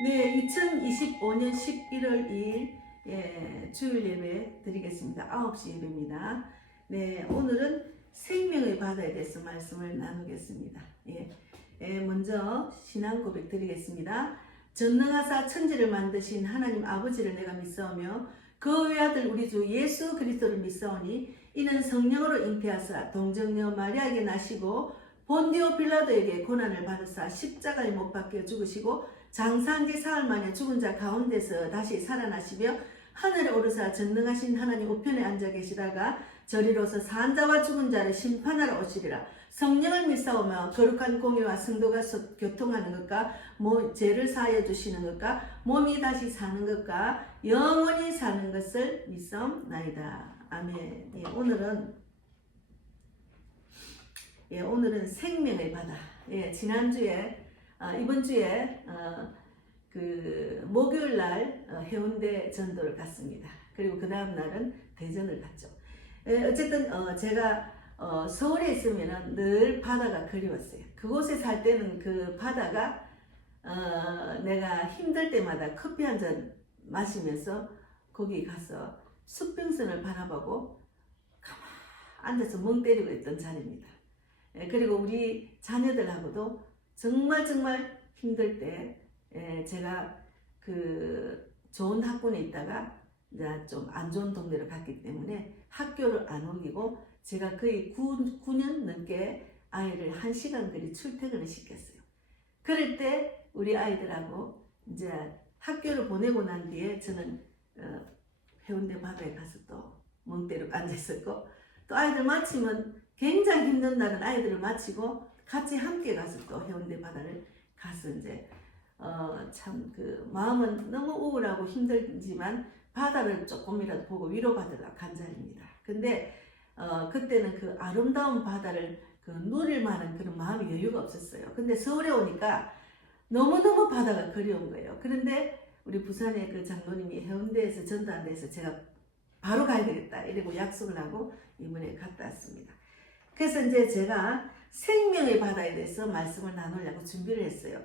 네, 2025년 11월 2일 주일 예배 드리겠습니다. 9시 예배입니다. 네, 오늘은 생명의 바다에 대해서 말씀을 나누겠습니다. 먼저 신앙 고백 드리겠습니다. 전능하사 천지를 만드신 하나님 아버지를 내가 믿사오며 그 외아들 우리 주 예수 그리스도를 믿사오니 이는 성령으로 잉태하사 동정녀 마리아에게 나시고 본디오 빌라도에게 고난을 받으사 십자가에 못 박혀 죽으시고 장사한지 사흘 만에 죽은 자 가운데서 다시 살아나시며 하늘에 오르사 전능하신 하나님 우편에 앉아 계시다가 저리로서 산 자와 죽은 자를 심판하러 오시리라. 성령을 믿사오며 거룩한 공의와 성도가 교통하는 것과 죄를 사하여 주시는 것과 몸이 다시 사는 것과 영원히 사는 것을 믿사옵나이다. 아멘. 오늘은 생명의 바다. 지난주에 이번 주에 그 목요일 날 해운대 전도를 갔습니다. 그리고 그 다음 날은 대전을 갔죠. 어쨌든 제가 서울에 있으면 늘 바다가 그리웠어요. 그곳에 살 때는 그 바다가 내가 힘들 때마다 커피 한 잔 마시면서 거기 가서 수평선을 바라보고 가만 앉아서 멍 때리고 있던 자리입니다. 그리고 우리 자녀들하고도 정말 힘들 때 제가 그 좋은 학군에 있다가 이제 좀 안 좋은 동네로 갔기 때문에 학교를 안 옮기고 제가 거의 9년 넘게 아이를 1시간 거리 출퇴근을 시켰어요. 그럴 때 우리 아이들하고 이제 학교를 보내고 난 뒤에 저는 해운대 바다에 가서 또 멍 때리고 앉아있었고, 또 아이들 마치면 굉장히 힘든 날은 아이들을 마치고 같이 함께 가서 또 해운대 바다를 가서 이제 참 그 마음은 너무 우울하고 힘들지만 바다를 조금이라도 보고 위로받으려고 간 자리입니다. 근데 그때는 그 아름다운 바다를 그 누릴 만한 그런 마음의 여유가 없었어요. 근데 서울에 오니까 너무너무 바다가 그리운 거예요. 그런데 우리 부산의 그 장로님이 해운대에서 전도한다 해서 제가 바로 가야 되겠다 이러고 약속을 하고 이번에 갔다 왔습니다. 그래서 이제 제가 생명의 바다에 대해서 말씀을 나누려고 준비를 했어요.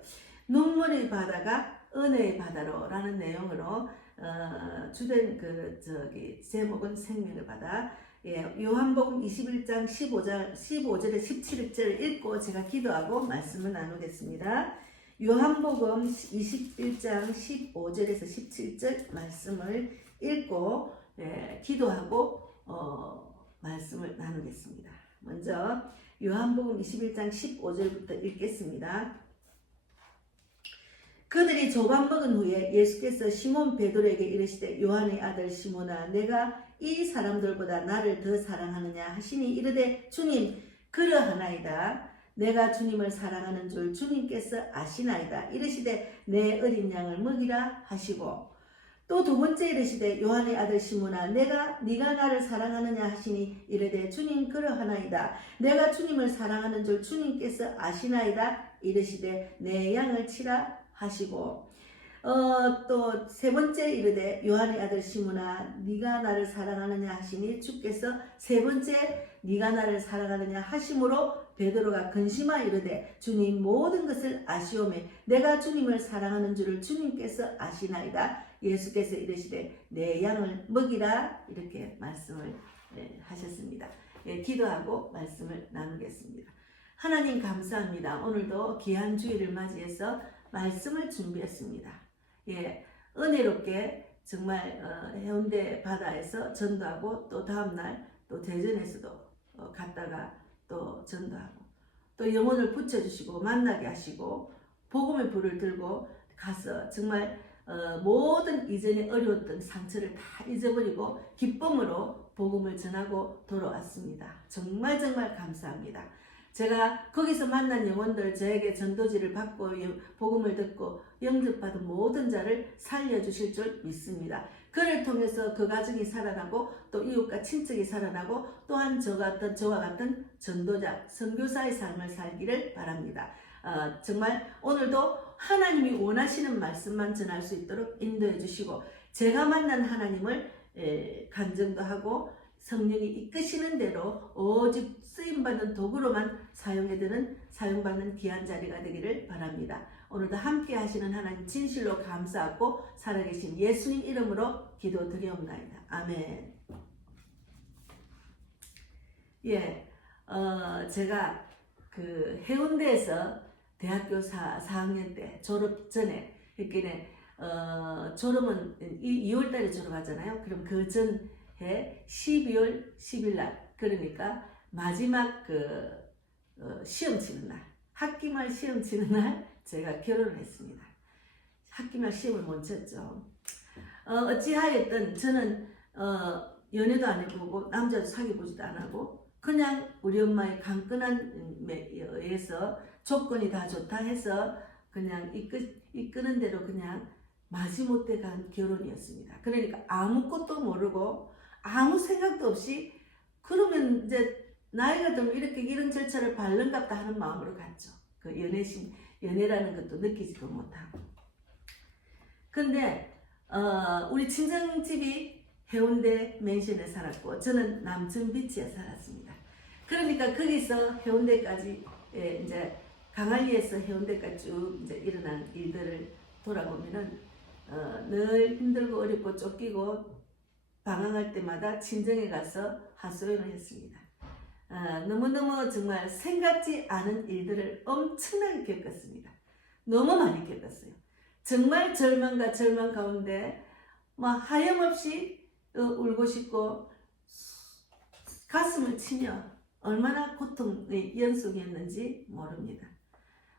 눈물의 바다가 은혜의 바다로 라는 내용으로 주된 제목은 생명의 바다. 요한복음 21장 15절에 17절을 읽고 제가 기도하고 말씀을 나누겠습니다. 요한복음 21장 15절에서 17절 말씀을 읽고 기도하고 말씀을 나누겠습니다. 먼저 요한복음 21장 15절부터 읽겠습니다. 그들이 조반 먹은 후에 예수께서 시몬 베드로에게 이르시되 요한의 아들 시몬아 내가 이 사람들보다 나를 더 사랑하느냐 하시니 이르되 주님 그러하나이다. 내가 주님을 사랑하는 줄 주님께서 아시나이다. 이르시되 내 어린 양을 먹이라 하시고 또 두 번째 이르시되 요한의 아들 시몬아 네가 나를 사랑하느냐 하시니 이르되 주님 그러하나이다. 내가 주님을 사랑하는 줄 주님께서 아시나이다. 이르시되 내 양을 치라 하시고 또 세 번째 이르되 요한의 아들 시몬아 네가 나를 사랑하느냐 하시니 주께서 세 번째 네가 나를 사랑하느냐 하심으로 베드로가 근심하여 이르되 주님 모든 것을 아시오매 내가 주님을 사랑하는 줄을 주님께서 아시나이다. 예수께서 이르시되 내 양을 먹이라 이렇게 말씀을 하셨습니다. 기도하고 말씀을 나누겠습니다. 하나님 감사합니다. 오늘도 귀한 주일을 맞이해서 말씀을 준비했습니다. 은혜롭게 정말 해운대 바다에서 전도하고 또 다음날 또 대전에서도 갔다가 또 전도하고 또 영혼을 붙여주시고 만나게 하시고 복음의 불을 들고 가서 정말 모든 이전에 어려웠던 상처를 다 잊어버리고 기쁨으로 복음을 전하고 돌아왔습니다. 정말 감사합니다. 제가 거기서 만난 영혼들 저에게 전도지를 받고 복음을 듣고 영접받은 모든 자를 살려주실 줄 믿습니다. 그를 통해서 그 가정이 살아나고 또 이웃과 친척이 살아나고 또한 저와 같은 전도자, 선교사의 삶을 살기를 바랍니다. 정말 오늘도 하나님이 원하시는 말씀만 전할 수 있도록 인도해 주시고 제가 만난 하나님을 간증도 하고 성령이 이끄시는 대로 오직 쓰임받는 도구로만 사용받는 귀한 자리가 되기를 바랍니다. 오늘도 함께 하시는 하나님 진실로 감사하고 살아계신 예수님 이름으로 기도드리옵나이다. 아멘. 예, 제가 그 해운대에서 대학교 4학년 때 졸업 전에 이렇게 졸업은 2월달에 졸업하잖아요. 그럼 그 전에 12월 10일 날, 그러니까 마지막 시험 치는 날, 학기말 시험 치는 날 제가 결혼을 했습니다. 학기말 시험을 못 쳤죠. 어찌하였든 저는 연애도 안 해보고 남자도 사귀어보지도 안 하고 그냥 우리 엄마의 강건한 의해서 조건이 다 좋다 해서 그냥 이끄는 대로 그냥 마지못해 간 결혼이었습니다. 그러니까 아무것도 모르고 아무 생각도 없이 그러면 이제 나이가 들면 이렇게 이런 절차를 밟는갑다 하는 마음으로 갔죠. 그 연애라는 것도 느끼지도 못하고. 근데 우리 친정집이 해운대 맨션에 살았고 저는 남천비치에 살았습니다. 그러니까 거기서 해운대까지 이제 강안리에서 해운대까지 쭉 이제 일어난 일들을 돌아보면은 늘 힘들고 어렵고 쫓기고 방황할 때마다 친정에 가서 하소연을 했습니다. 너무너무 정말 생각지 않은 일들을 엄청나게 겪었습니다. 너무 많이 겪었어요. 정말 절망과 절망 가운데 막 하염없이 울고 싶고 가슴을 치며 얼마나 고통의 연속이었는지 모릅니다.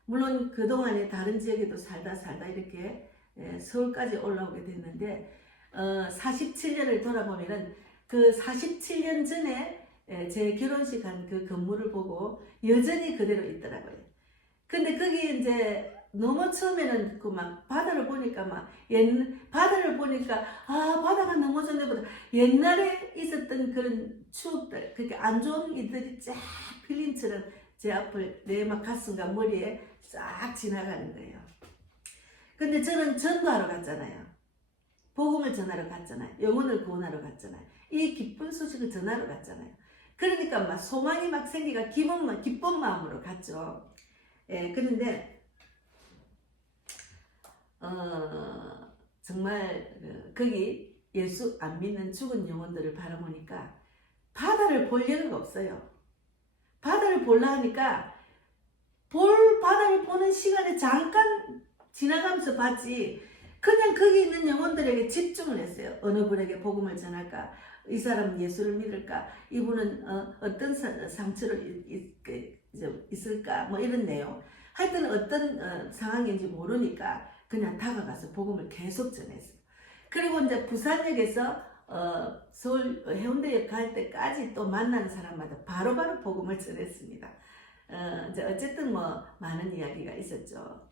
물론 그동안에 다른 지역에도 살다 이렇게 서울까지 올라오게 됐는데 47년을 돌아보면은 그 47년 전에 제 결혼식 한 그 건물을 보고 여전히 그대로 있더라고요. 근데 거기 이제 너무 처음에는 그 막 바다를 보니까 바다를 보니까 바다가 너무 좋네 보다 옛날에 있었던 그런 추억들 그렇게 안 좋은 일들이 쫙 필름처럼 제 앞을 내 막 가슴과 머리에 싹 지나가는 거예요. 근데 저는 전도하러 갔잖아요. 복음을 전하러 갔잖아요. 영혼을 구원하러 갔잖아요. 이 기쁜 소식을 전하러 갔잖아요. 그러니까 막 소망이 막 생기가 기쁜 마음으로 갔죠. 예, 그런데 정말 거기 예수 안 믿는 죽은 영혼들을 바라보니까 바다를 볼 여유가 없어요. 바다를 보려 하니까 바다를 보는 시간에 잠깐 지나가면서 봤지 그냥 거기 있는 영혼들에게 집중을 했어요. 어느 분에게 복음을 전할까? 이 사람은 예수를 믿을까? 이분은 어떤 상처를 있을까? 뭐 이런 내용. 하여튼 어떤 상황인지 모르니까 그냥 다가가서 복음을 계속 전했어요. 그리고 이제 부산역에서 서울 해운대역 갈 때까지 또 만나는 사람마다 바로바로 복음을 전했습니다. 이제 어쨌든 뭐 많은 이야기가 있었죠.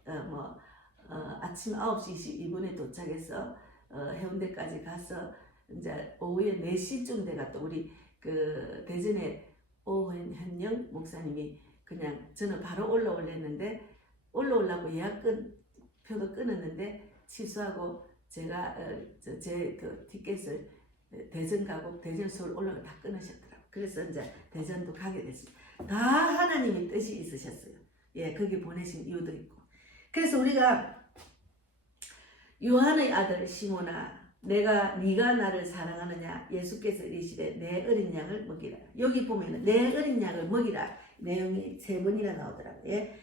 아침 9시 22분에 도착해서 해운대까지 가서 이제 오후에 4시쯤 돼가 또 우리 그 대전에 오현영 목사님이 그냥 저는 바로 올라오려는데 올라오려고 표도 끊었는데 취소하고 제가 제 그 티켓을 대전 가고 대전 서울 올라가 다 끊으셨더라고요. 그래서 이제 대전도 가게 됐습니다. 다 하나님의 뜻이 있으셨어요. 예, 거기 보내신 이유도 있고. 그래서 우리가 요한의 아들 시몬아 네가 나를 사랑하느냐 예수께서 이르시되 내 어린 양을 먹이라. 여기 보면은 내 어린 양을 먹이라 내용이 3번이나 나오더라고요. 예?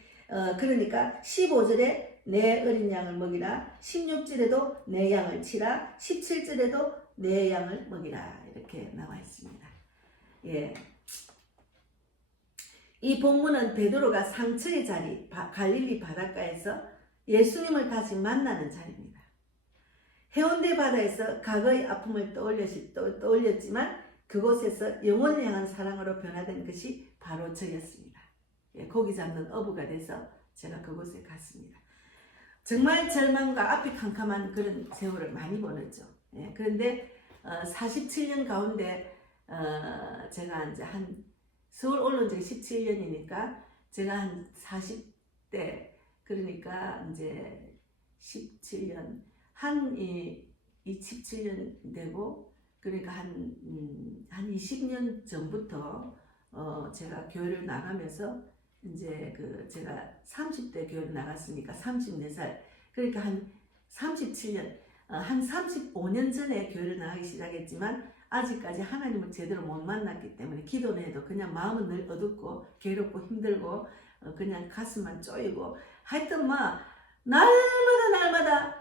그러니까 15절에 내 어린 양을 먹이라 16절에도 내 양을 치라 17절에도 내 양을 먹이라 이렇게 나와 있습니다. 예. 이 본문은 베드로가 상처의 자리 갈릴리 바닷가에서 예수님을 다시 만나는 자리입니다. 해운대 바다에서 과거의 아픔을 떠올렸지만 그곳에서 영혼을 향한 사랑으로 변화된 것이 바로 저였습니다. 예, 고기 잡는 어부가 돼서 제가 그곳에 갔습니다. 정말 절망과 앞이 캄캄한 그런 세월을 많이 보냈죠. 예, 그런데 47년 가운데 제가 이제 서울 올라온 지가 17년이니까 제가 한 40대 그러니까 이제 17년 한 27년 되고 그러니까 한 20년 전부터 제가 교회를 나가면서 이제 그 제가 30대 교회를 나갔으니까 34살, 그러니까 한 37년, 한 35년 전에 교회를 나가기 시작했지만 아직까지 하나님을 제대로 못 만났기 때문에 기도는 해도 그냥 마음은 늘 어둡고 괴롭고 힘들고 그냥 가슴만 쪼이고 하여튼 막 날마다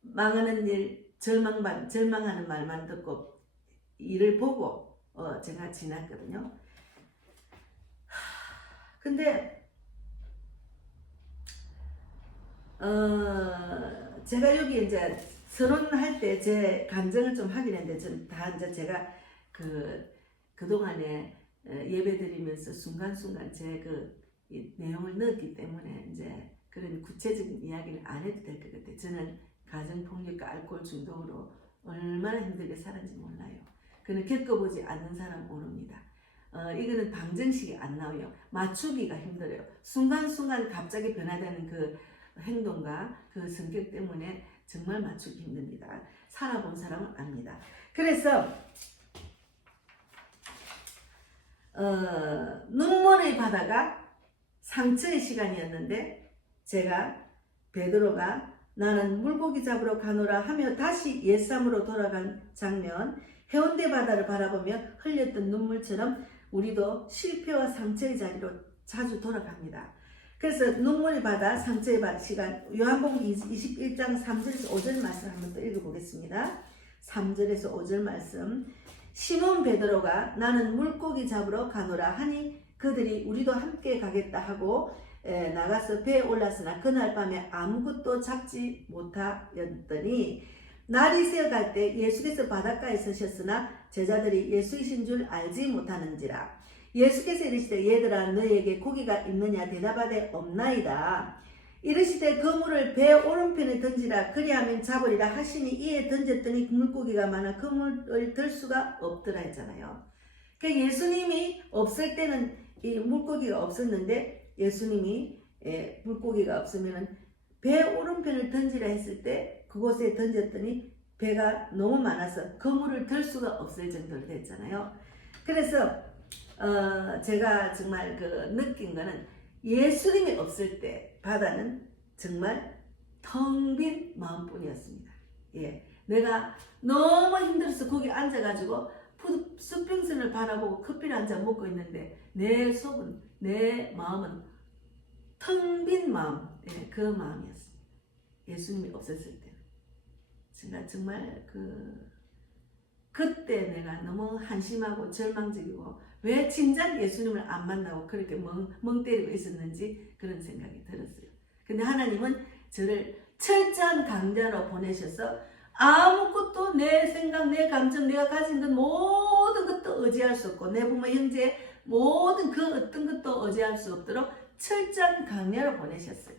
망하는 일, 절망하는 말만 듣고 일을 보고 제가 지났거든요. 근데 제가 여기 이제 선언할 때 제 감정을 좀 하긴 했는데 전 다 이제 제가 그동안에 예배 드리면서 순간순간 제 내용을 넣었기 때문에 이제 그런 구체적인 이야기를 안 해도 될 것 같아요. 저는 가정폭력과 알코올 중독으로 얼마나 힘들게 살았는지 몰라요. 그는 겪어보지 않는 사람 모릅니다. 이거는 방정식이 안 나와요. 맞추기가 힘들어요. 순간순간 갑자기 변화되는 그 행동과 그 성격 때문에 정말 맞추기 힘듭니다. 살아본 사람은 압니다. 그래서 눈물의 바다가 상처의 시간이었는데 제가 베드로가 나는 물고기 잡으러 가노라 하며 다시 옛삶으로 돌아간 장면, 해운대 바다를 바라보며 흘렸던 눈물처럼 우리도 실패와 상처의 자리로 자주 돌아갑니다. 그래서 눈물의 바다, 상처의 시간, 요한복음 21장 3절에서 5절 말씀 한번 또 읽어보겠습니다. 3절에서 5절 말씀. 시몬 베드로가 나는 물고기 잡으러 가노라 하니 그들이 우리도 함께 가겠다 하고 나가서 배에 올랐으나 그날 밤에 아무것도 잡지 못하였더니 날이 새어갈 때 예수께서 바닷가에 서셨으나 제자들이 예수이신 줄 알지 못하는지라. 예수께서 이르시되 얘들아 너희에게 고기가 있느냐 대답하되 없나이다. 이르시되 그물을 배 오른편에 던지라 그리하면 잡으리라 하시니 이에 던졌더니 물고기가 많아 그물을 들 수가 없더라 했잖아요. 그러니까 예수님이 없을 때는 이 물고기가 없었는데 예수님이 물고기가 없으면 배 오른편을 던지라 했을 때 그곳에 던졌더니 배가 너무 많아서 그물을 들 수가 없을 정도로 됐잖아요. 그래서 제가 정말 느낀 거는 예수님이 없을 때 바다는 정말 텅 빈 마음뿐이었습니다. 예, 내가 너무 힘들어서 거기 앉아가지고 수평선을 바라보고 커피를 한 잔 먹고 있는데 내 속은, 내 마음은 텅 빈 마음, 그 마음이었습니다. 예수님이 없었을 때는. 제가 정말 그때 내가 너무 한심하고 절망적이고 왜 진작 예수님을 안 만나고 그렇게 멍 때리고 있었는지 그런 생각이 들었어요. 근데 하나님은 저를 철저한 강자로 보내셔서 아무것도 내 생각, 내 감정, 내가 가진 것 모든 것도 의지할 수 없고 내 부모, 형제 모든 그 어떤 것도 의지할 수 없도록 철저한 강자로 보내셨어요.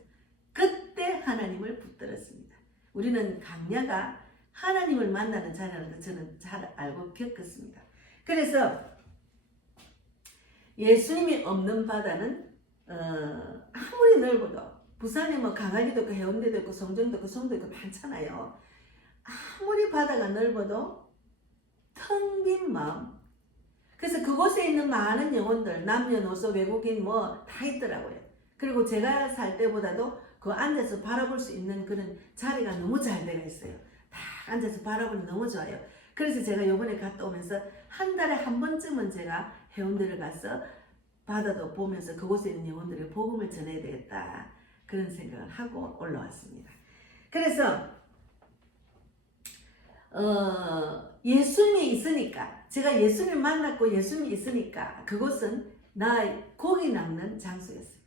그때 하나님을 붙들었습니다. 우리는 강자가 하나님을 만나는 자라는 걸 저는 잘 알고 겪었습니다. 그래서 예수님이 없는 바다는 아무리 넓어도 부산에 뭐 강아지도 있고 해운대도 있고 송정도 있고 송도 있고 많잖아요. 아무리 바다가 넓어도 텅 빈 마음. 그래서 그곳에 있는 많은 영혼들, 남녀노소, 외국인 뭐 다 있더라고요. 그리고 제가 살 때보다도 그 앉아서 바라볼 수 있는 그런 자리가 너무 잘 되어 있어요. 다 앉아서 바라보니 너무 좋아요. 그래서 제가 요번에 갔다 오면서 한 달에 한 번쯤은 제가 해운대를 가서 바다도 보면서 그곳에 있는 영혼들에게 복음을 전해야 되겠다. 그런 생각을 하고 올라왔습니다. 그래서 예수님이 있으니까, 제가 예수님을 만났고 예수님이 있으니까 그곳은 나의 고기 낚는 장소였어요.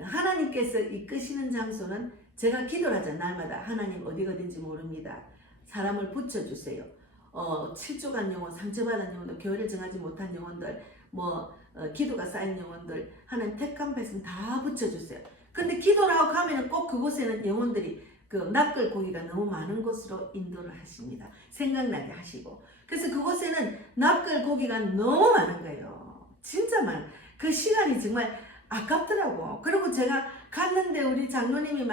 하나님께서 이끄시는 장소는 제가 기도를 하잖아요. 날마다 하나님 어디가 어딘지 모릅니다. 사람을 붙여주세요. 7주간 영혼, 상처받은 영혼들, 교회를 정하지 못한 영혼들, 기도가 쌓인 영혼들, 하나님 택한 백성 다 붙여주세요. 근데 기도를 하고 가면은 꼭 그곳에는 영혼들이 낚을 고기가 너무 많은 곳으로 인도를 하십니다. 생각나게 하시고. 그래서 그곳에는 낚을 고기가 너무 많은 거예요. 진짜 많아요. 그 시간이 정말 아깝더라고. 그리고 제가 갔는데 우리 장로님이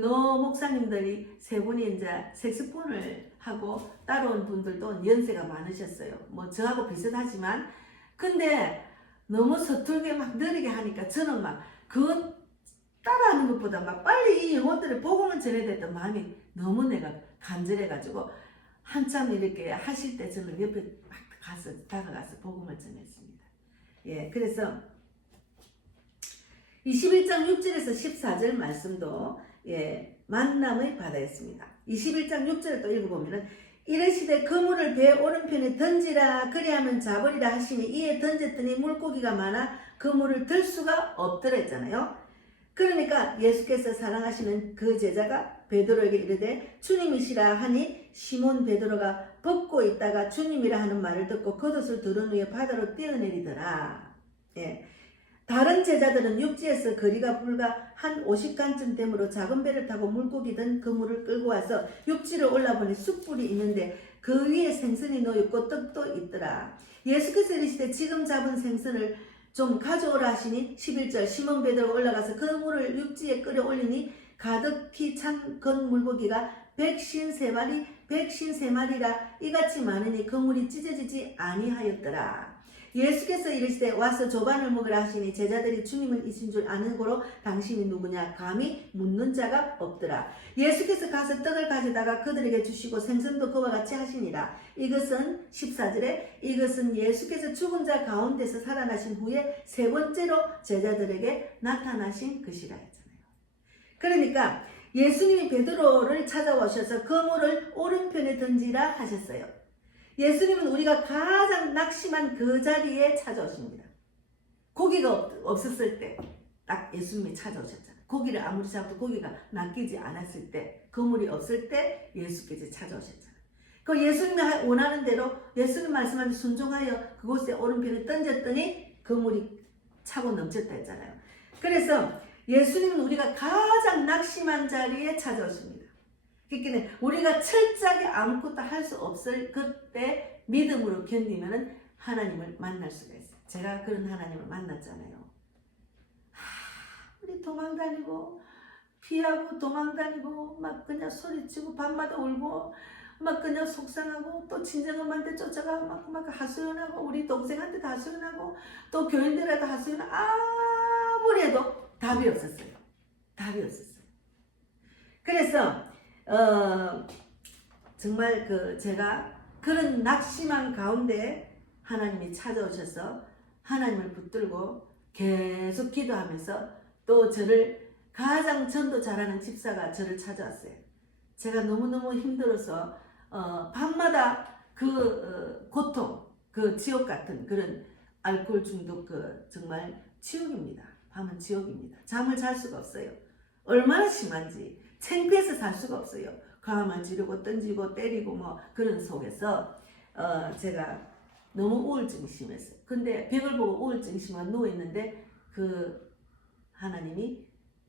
노 목사님들이 세 분이 이제 색소폰을 하고 따라온 분들도 연세가 많으셨어요. 저하고 비슷하지만 근데 너무 서툴게 막 느리게 하니까 저는 막 그거 따라하는 것보다 막 빨리 이 영혼들을 복음을 전해야 됐던 마음이 너무 내가 간절해가지고 한참 이렇게 하실 때 저는 옆에 막 다가가서 복음을 전했습니다. 예, 그래서 21장 6절에서 14절 말씀도 만남의 바다였습니다. 21장 6절을 또 읽어보면은 이르시되 그물을 배 오른편에 던지라 그리하면 잡으리라 하시니 이에 던졌더니 물고기가 많아 그물을 들 수가 없더라 했잖아요. 그러니까 예수께서 사랑하시는 그 제자가 베드로에게 이르되 주님이시라 하니 시몬 베드로가 벗고 있다가 주님이라 하는 말을 듣고 겉옷을 두른 후에 바다로 뛰어내리더라. 예. 다른 제자들은 육지에서 거리가 불과 한 50간쯤 되므로 작은 배를 타고 물고기 든 그물을 끌고 와서 육지로 올라보니 숯불이 있는데 그 위에 생선이 놓여있고 떡도 있더라. 예수께서 이르시되 지금 잡은 생선을 좀 가져오라 하시니 11절 시몬 베드로가 올라가서 그물을 육지에 끌어올리니 가득히 찬 건 물고기가 153마리 153마리라 이같이 많으니 그물이 찢어지지 아니하였더라. 예수께서 이르시되 와서 조반을 먹으라 하시니 제자들이 주님을 이신 줄 아는 고로 당신이 누구냐 감히 묻는 자가 없더라. 예수께서 가서 떡을 가져다가 그들에게 주시고 생선도 그와 같이 하시니라. 이것은 14절에 이것은 예수께서 죽은 자 가운데서 살아나신 후에 세 번째로 제자들에게 나타나신 것이라 했잖아요. 그러니까 예수님이 베드로를 찾아오셔서 그물을 오른편에 던지라 하셨어요. 예수님은 우리가 가장 낙심한 그 자리에 찾아오십니다. 고기가 없었을 때 딱 예수님이 찾아오셨잖아요. 고기를 아무리 잡아도 고기가 낚이지 않았을 때, 그물이 없을 때 예수께서 찾아오셨잖아요. 그 예수님이 원하는 대로 예수님 말씀하는 순종하여 그곳에 오른편에 던졌더니 그물이 차고 넘쳤다 했잖아요. 그래서 예수님은 우리가 가장 낙심한 자리에 찾아오십니다. 그러니까 우리가 철저하게 아무것도 할 수 없을 그때 믿음으로 견디면 하나님을 만날 수가 있어요. 제가 그런 하나님을 만났잖아요. 우리 도망다니고 피하고 도망다니고 막 그냥 소리치고 밤마다 울고 막 그냥 속상하고 또 친정엄마한테 쫓아가고 막 하소연하고 우리 동생한테도 하소연하고 또 교인들한테도 하소연하고 아무리 해도 답이 없었어요. 답이 없었어요. 그래서 정말 제가 그런 낙심한 가운데 하나님이 찾아오셔서 하나님을 붙들고 계속 기도하면서 또 저를 가장 전도 잘하는 집사가 저를 찾아왔어요. 제가 너무너무 힘들어서 밤마다 고통, 지옥 같은 그런 알코올 중독 정말 지옥입니다. 밤은 지옥입니다. 잠을 잘 수가 없어요. 얼마나 심한지 창피해서 살 수가 없어요. 감을 지르고 던지고 때리고 그런 속에서 제가 너무 우울증이 심했어요. 근데 벽을 보고 우울증이 심해 누워있는데 하나님이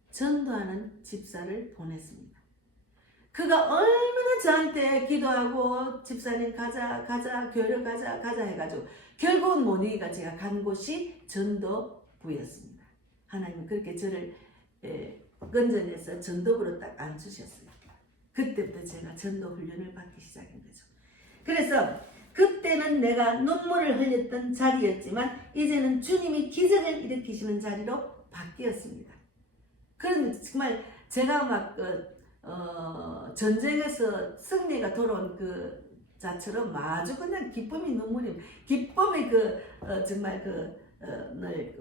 전도하는 집사를 보냈습니다. 그가 얼마나 저한테 기도하고 집사님 가자 교회를 가자 해가지고 결국은 모니가 제가 간 곳이 전도부였습니다. 하나님 그렇게 저를 건져내서 전도부로 딱 앉으셨어요. 그때부터 제가 전도 훈련을 받기 시작한 거죠. 그래서 그때는 내가 눈물을 흘렸던 자리였지만 이제는 주님이 기적을 일으키시는 자리로 바뀌었습니다. 그런 정말 제가 전쟁에서 승리가 돌아온 자처럼 아주 그냥 기쁨이 눈물이 기쁨의 정말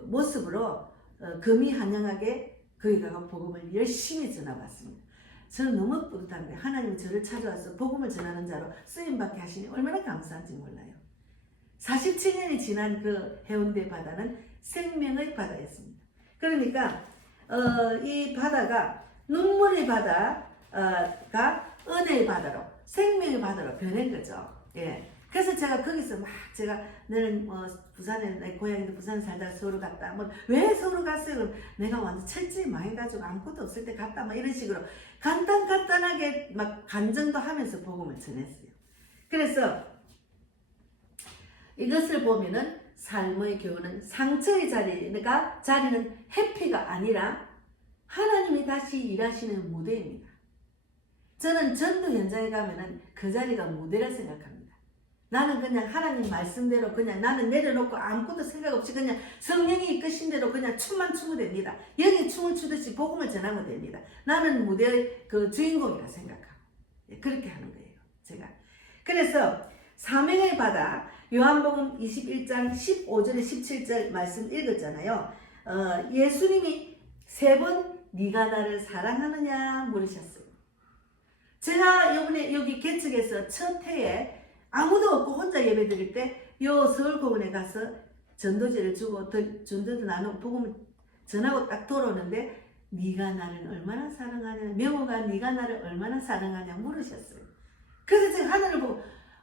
모습으로 금이한양하게 거기 가서 복음을 열심히 전해왔습니다. 저는 너무 뿌듯한 거예요. 하나님 저를 찾아와서 복음을 전하는 자로 쓰임받게 하시니 얼마나 감사한지 몰라요. 47년이 지난 해운대 바다는 생명의 바다였습니다. 그러니까 이 바다가 눈물의 바다가 은혜의 바다로 생명의 바다로 변한 거죠. 예. 그래서 제가 거기서 제가 너는 부산에 내 고향인데 부산 살다가 서울 갔다. 왜 서울 갔어요? 그럼 내가 완전 철저히 망해가지고 아무것도 없을 때 갔다. 이런 식으로 간단하게 간증도 하면서 복음을 전했어요. 그래서 이것을 보면은 삶의 교훈은 상처의 자리는 해피가 아니라 하나님이 다시 일하시는 무대입니다. 저는 전도 현장에 가면은 그 자리가 무대라 생각합니다. 나는 그냥 하나님 말씀대로 그냥 나는 내려놓고 아무것도 생각 없이 그냥 성령이 이끄신 대로 그냥 춤만 추면 됩니다. 여기 춤을 추듯이 복음을 전하면 됩니다. 나는 무대의 그 주인공이라 생각하고 그렇게 하는 거예요. 제가. 그래서 사명을 받아 요한복음 21장 15절에 17절 말씀 읽었잖아요. 예수님이 3번 네가 나를 사랑하느냐 물으셨어요. 제가 이번에 여기 개척에서 첫 해에 아무도 없고 혼자 예배 드릴 때 요 서울공원에 가서 전도제를 주고 전도도 나누고 복음을 전하고 딱 돌아오는데 네가 나를 얼마나 사랑하냐, 명호가 네가 나를 얼마나 사랑하냐 물으셨어요. 그래서 제가 하늘을 보고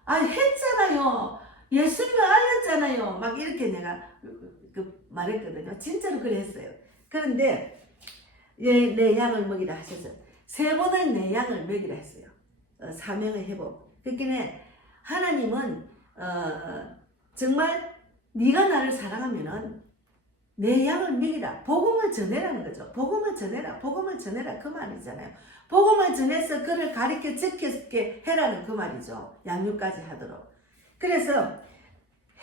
했잖아요. 예수님을 알렸잖아요. 막 이렇게 내가 말했거든요. 진짜로 그래 했어요. 그런데 내 양을 먹이라 하셔서 3번을 내 양을 먹이라 했어요. 사명의 회복. 그러니까 하나님은 정말 네가 나를 사랑하면은 내 양을 먹이라. 복음을 전해라는 거죠. 복음을 전해라. 복음을 전해라. 그 말이잖아요. 복음을 전해서 그를 가리켜 지키게 해라는 그 말이죠. 양육까지 하도록. 그래서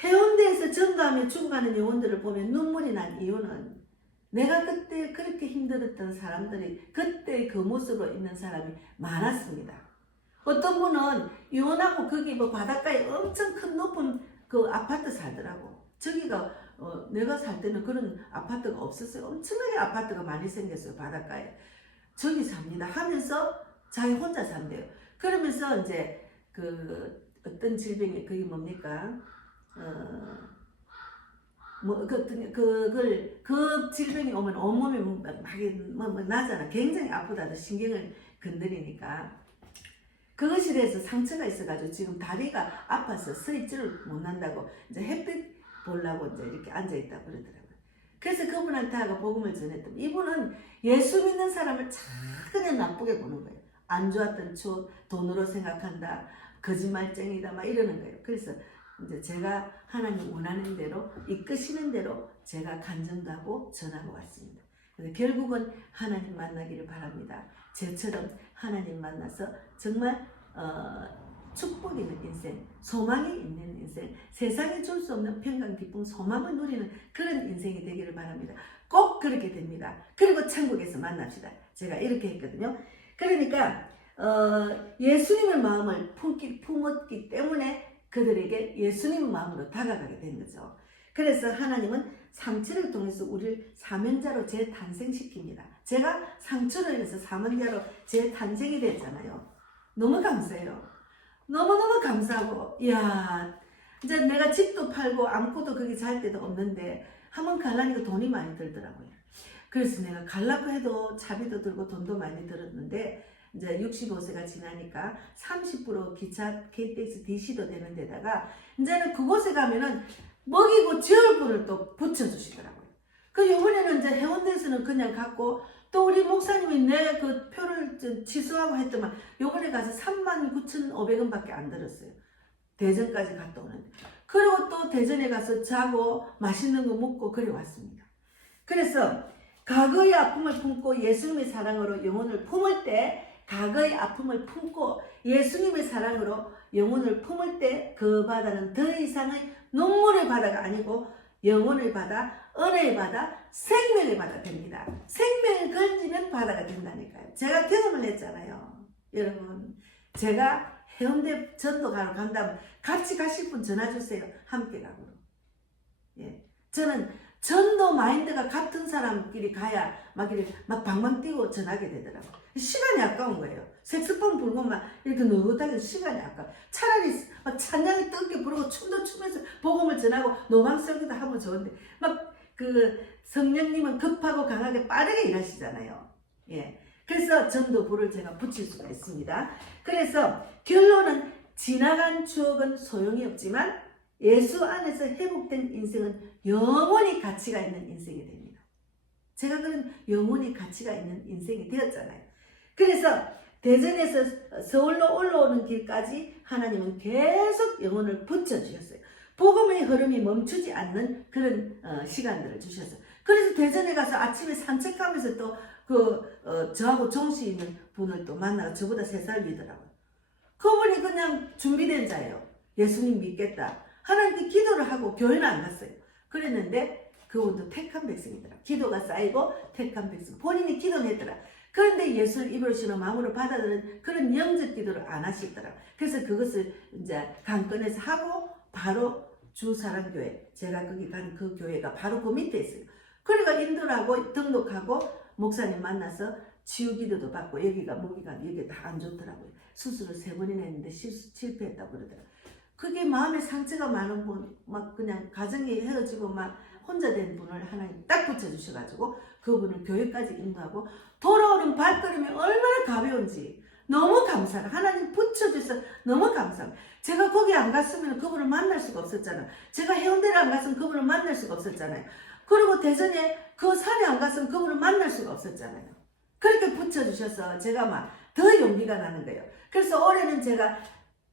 해운대에서 전도하며 죽어가는 영혼들을 보면 눈물이 난 이유는 내가 그때 그렇게 힘들었던 사람들이 그때 그 모습으로 있는 사람이 많았습니다. 어떤 분은 이혼하고 거기 뭐 바닷가에 엄청 큰 높은 그 아파트 살더라고. 저기가 내가 살 때는 그런 아파트가 없었어요. 엄청나게 아파트가 많이 생겼어요. 바닷가에. 저기 삽니다 하면서 자기 혼자 산대요. 그러면서 이제 그 어떤 질병이 그게 뭡니까? 그 질병이 오면 온몸이 막 나잖아. 굉장히 아프다도 신경을 건드리니까. 그것이 돼서 상처가 있어가지고 지금 다리가 아파서 서 있지를 못한다고 이제 햇빛 보려고 이제 이렇게 앉아있다고 그러더라고요. 그래서 그분한테 하고 복음을 전했더니 이분은 예수 믿는 사람을 그냥 나쁘게 보는 거예요. 안 좋았던 추억 돈으로 생각한다. 거짓말쟁이다. 막 이러는 거예요. 그래서 이제 제가 하나님 원하는 대로 이끄시는 대로 제가 간증하고 전하고 왔습니다. 그래서 결국은 하나님 만나기를 바랍니다. 저처럼 하나님 만나서 정말 축복 있는 인생, 소망이 있는 인생, 세상에 줄 수 없는 평강, 기쁨, 소망을 누리는 그런 인생이 되기를 바랍니다. 꼭 그렇게 됩니다. 그리고 천국에서 만납시다. 제가 이렇게 했거든요. 그러니까 예수님의 마음을 품었기 때문에 그들에게 예수님 마음으로 다가가게 된 거죠. 그래서 하나님은 상처를 통해서 우리를 사명자로 재탄생시킵니다. 제가 상처로 인해서 사명자로 재탄생이 됐잖아요. 너무 감사해요. 너무너무 감사하고, 이야, 이제 내가 집도 팔고 아무것도 거기 잘 데도 없는데 한번 가려니까 돈이 많이 들더라고요. 그래서 내가 가려고 해도 차비도 들고 돈도 많이 들었는데 이제 65세가 지나니까 30% 기차 KTX DC도 되는 데다가 이제는 그곳에 가면은 먹이고 지을 분을 또 붙여주시더라고요. 그 이번에는 이제 해운대에서는 그냥 갔고 또 우리 목사님이 내 그 표를 취소하고 했더만 요번에 가서 39,500원 밖에 안 들었어요. 대전까지 갔다 오는데. 그리고 또 대전에 가서 자고 맛있는 거 먹고 그래 왔습니다. 그래서 과거의 아픔을 품고 예수님의 사랑으로 영혼을 품을 때 과거의 아픔을 품고 예수님의 사랑으로 영혼을 품을 때 그 바다는 더 이상의 눈물의 바다가 아니고 영혼의 바다, 은혜의 바다, 생명의 바다 됩니다. 생명을 건지면 바다가 된다니까요. 제가 경험을 했잖아요. 여러분, 제가 해운대 전도 가러 간다면 같이 가실 분 전화주세요. 함께 가고요. 예. 저는 전도 마인드가 같은 사람끼리 가야 막 방방 뛰고 전하게 되더라고요. 시간이 아까운 거예요. 색소폰 불고 막 이렇게 노릇하게 시간이 아까워. 차라리 막 찬양을 뜨겁게 부르고 춤도 추면서 복음을 전하고 노방 설교도 하면 좋은데 막 그 성령님은 급하고 강하게 빠르게 일하시잖아요. 예. 그래서 전도부를 제가 붙일 수가 있습니다. 그래서 결론은 지나간 추억은 소용이 없지만 예수 안에서 회복된 인생은 영원히 가치가 있는 인생이 됩니다. 제가 그런 영원히 가치가 있는 인생이 되었잖아요. 그래서 대전에서 서울로 올라오는 길까지 하나님은 계속 영혼을 붙여주셨어요. 복음의 흐름이 멈추지 않는 그런 시간들을 주셨어요. 그래서 대전에 가서 아침에 산책하면서 또 저하고 종씨 있는 분을 또 만나고 저보다 3살 위더라고요. 그분이 그냥 준비된 자예요. 예수님 믿겠다. 하나님께 기도를 하고 교회는 안 갔어요. 그랬는데 그분도 택한 백성이더라. 기도가 쌓이고 택한 백성. 본인이 기도는 했더라. 그런데 예수를 입으로 신어 마음으로 받아들이는 그런 영적 기도를 안 하시더라. 그래서 그것을 이제 강권에서 하고 바로 주사랑교회, 제가 거기 간 그 교회가 바로 그 밑에 있어요. 그러니까 인도를 하고 등록하고 목사님 만나서 치유 기도도 받고 여기가 모기가 여기 다 안 좋더라고요. 수술을 3번이나 했는데 실패했다고 그러더라고요. 그게 마음에 상처가 많은 분, 막 그냥 가정이 헤어지고 막 혼자 된 분을 하나님 딱 붙여주셔가지고 그분을 교회까지 인도하고 돌아오는 발걸음이 얼마나 가벼운지 너무 감사해요. 하나님 붙여주셔서 너무 감사해요. 제가 거기 안 갔으면 그분을 만날 수가 없었잖아요. 제가 해운대를 안 갔으면 그분을 만날 수가 없었잖아요. 그리고 대전에 그 산에 안 갔으면 그분을 만날 수가 없었잖아요. 그렇게 붙여주셔서 제가 막 더 용기가 나는 거예요. 그래서 올해는 제가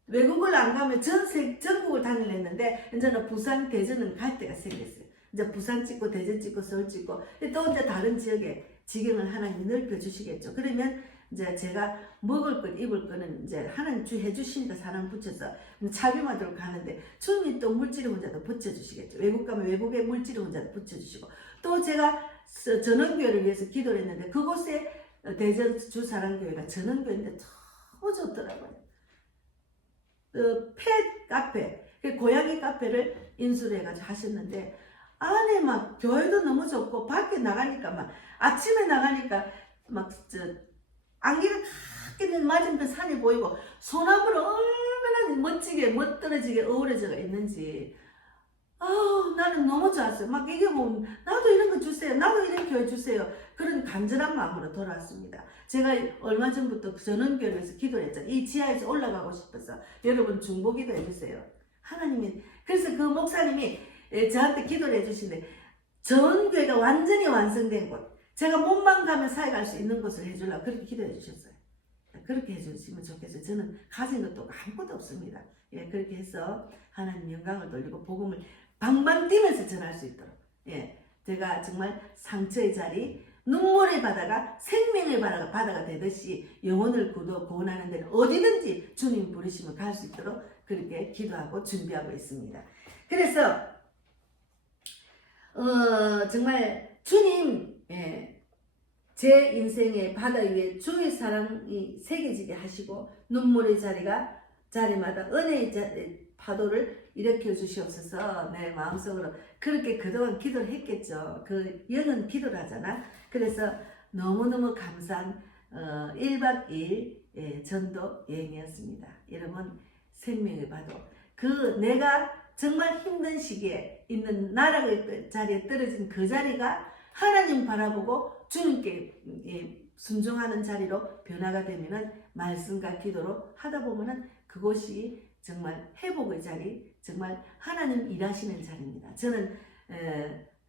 외국을 안 가면 전국을 다니려 했는데 이제는 부산, 대전은 갈 데가 생겼어요. 이제 부산 찍고 대전 찍고 서울 찍고 또 이제 다른 지역에 지경을 하나님이 넓혀주시겠죠. 그러면 이제 제가 먹을 것, 입을 거는 이제 하나님 주 해주시니까 사람 붙여서 차비만 들고 가는데 주님이 또 물질의 혼자도 붙여주시겠죠. 외국 가면 외국의 물질의 혼자도 붙여주시고 또 제가 전원교회를 위해서 기도를 했는데 그곳에 대전 주사랑교회가 전원교회인데 너무 좋더라고요. 펫 카페, 고양이 카페를 인수를 해가지고 하셨는데 안에 막 교회도 너무 좋고 밖에 나가니까 막 아침에 나가니까 막 안개가 칵 있는 맞은편 산이 보이고 소나무를 얼마나 멋지게 멋들어지게 어우러져 있는지 나는 너무 좋았어요. 막 이게 뭐 나도 이런 거 주세요. 나도 이런 교회 주세요. 그런 간절한 마음으로 돌아왔습니다. 제가 얼마 전부터 전원교회에서 기도를 했잖아요. 이 지하에서 올라가고 싶어서 여러분 중보기도 해주세요. 하나님이 그래서 그 목사님이 저한테 기도를 해주시는데 전교회가 완전히 완성된 곳 제가 몸만 가면 사회 갈 수 있는 곳을 해주려고 그렇게 기도해 주셨어요. 그렇게 해주시면 좋겠어요. 저는 가진 것도 아무것도 없습니다. 예, 그렇게 해서 하나님 영광을 돌리고 복음을 방방 뛰면서 전할 수 있도록 제가 정말 상처의 자리 눈물의 바다가 생명의 바다가 되듯이 영혼을 구원하는 데는 어디든지 주님 부르시면 갈 수 있도록 그렇게 기도하고 준비하고 있습니다. 그래서 정말 주님 제 인생의 바다 위에 주의 사랑이 새겨지게 하시고 눈물의 자리마다 은혜의 파도를 일으켜 주시옵소서. 내 마음속으로 그렇게 그동안 기도를 했겠죠. 그 영은 기도를 하잖아. 그래서 너무너무 감사한 1박 2일 전도 여행이었습니다. 여러분 생명의 파도 그 내가 정말 힘든 시기에 있는 나락의 자리에 떨어진 그 자리가 하나님 바라보고 주님께 순종하는 자리로 변화가 되면은 말씀과 기도로 하다 보면은 그곳이 정말 회복의 자리, 정말 하나님 일하시는 자리입니다. 저는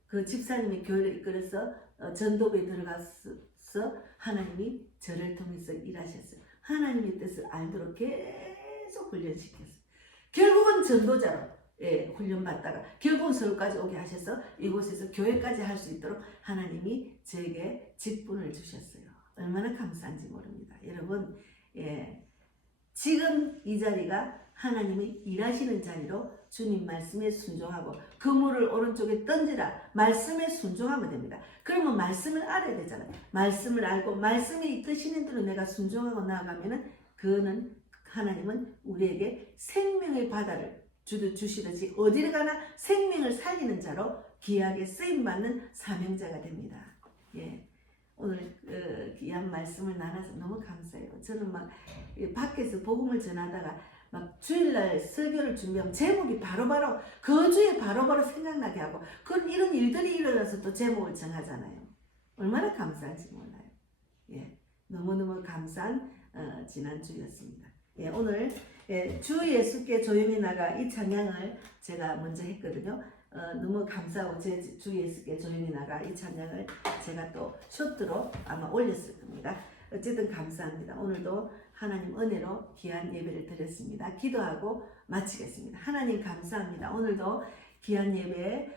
그 집사님이 교회를 이끌어서 전도부에 들어가서 하나님이 저를 통해서 일하셨어요. 하나님의 뜻을 알도록 계속 훈련시켰어요. 결국은 전도자로 훈련받다가 결국은 서울까지 오게 하셔서 이곳에서 교회까지 할 수 있도록 하나님이 저에게 직분을 주셨어요. 얼마나 감사한지 모릅니다. 여러분 지금 이 자리가 하나님이 일하시는 자리로 주님 말씀에 순종하고 그물을 오른쪽에 던지라 말씀에 순종하면 됩니다. 그러면 말씀을 알아야 되잖아요. 말씀을 알고 말씀이 뜻이는 대로 내가 순종하고 나아가면은 그거는 하나님은 우리에게 생명의 바다를 주시듯이 어디를 가나 생명을 살리는 자로 귀하게 쓰임받는 사명자가 됩니다. 오늘 귀한 말씀을 나눠서 너무 감사해요. 저는 막 밖에서 복음을 전하다가 막 주일날 설교를 준비하면 제목이 바로바로 그 주에 바로바로 생각나게 하고 그런 이런 일들이 일어나서 또 제목을 정하잖아요. 얼마나 감사한지 몰라요. 너무너무 감사한 지난주였습니다. 오늘 주 예수께 조용히 나가 이 찬양을 제가 먼저 했거든요. 너무 감사하고 주 예수께 조용히 나가 이 찬양을 제가 또 쇼트로 아마 올렸을 겁니다. 어쨌든 감사합니다. 오늘도 하나님 은혜로 귀한 예배를 드렸습니다. 기도하고 마치겠습니다. 하나님 감사합니다. 오늘도 귀한 예배에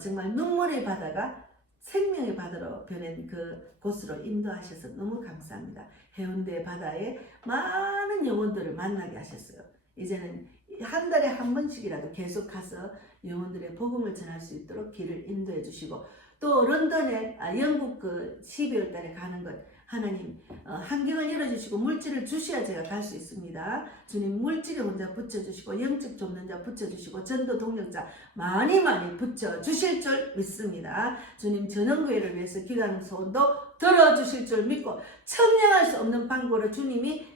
정말 눈물의 바다가 생명의 바다로 변한 그 곳으로 인도하셔서 너무 감사합니다. 해운대 바다에 많은 영혼들을 만나게 하셨어요. 이제는 한 달에 한 번씩이라도 계속 가서 영혼들의 복음을 전할 수 있도록 길을 인도해 주시고, 또 런던에 영국 12월 달에 가는 것 하나님 환경을 열어주시고 물질을 주셔야 제가 갈 수 있습니다. 주님 물질을 혼자 붙여주시고 영적 돕는자 붙여주시고 전도 동력자 많이 붙여주실 줄 믿습니다. 주님 전원교회를 위해서 기도하는 소원도 들어주실 줄 믿고 청량할 수 없는 방법으로 주님이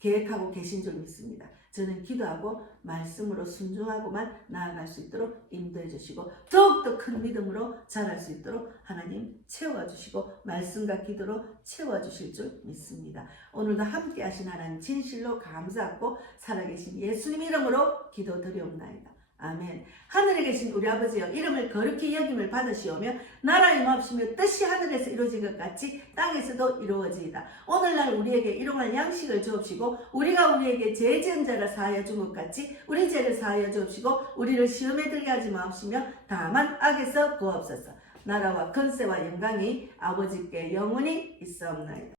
계획하고 계신 줄 믿습니다. 저는 기도하고 말씀으로 순종하고만 나아갈 수 있도록 인도해 주시고 더욱더 큰 믿음으로 자랄 수 있도록 하나님 채워주시고 말씀과 기도로 채워주실 줄 믿습니다. 오늘도 함께 하신 하나님 진실로 감사하고 살아계신 예수님 이름으로 기도드리옵나이다. 아멘. 하늘에 계신 우리 아버지여, 이름을 거룩히 여김을 받으시오며 나라 임하옵시며 뜻이 하늘에서 이루어진 것 같이 땅에서도 이루어지이다. 오늘날 우리에게 일용할 양식을 주옵시고 우리가 우리에게 죄 지은 자를 사하여 준 것 같이 우리 죄를 사하여 주옵시고 우리를 시험에 들게 하지 마옵시며 다만 악에서 구하옵소서. 나라와 권세와 영광이 아버지께 영원히 있사옵나이다.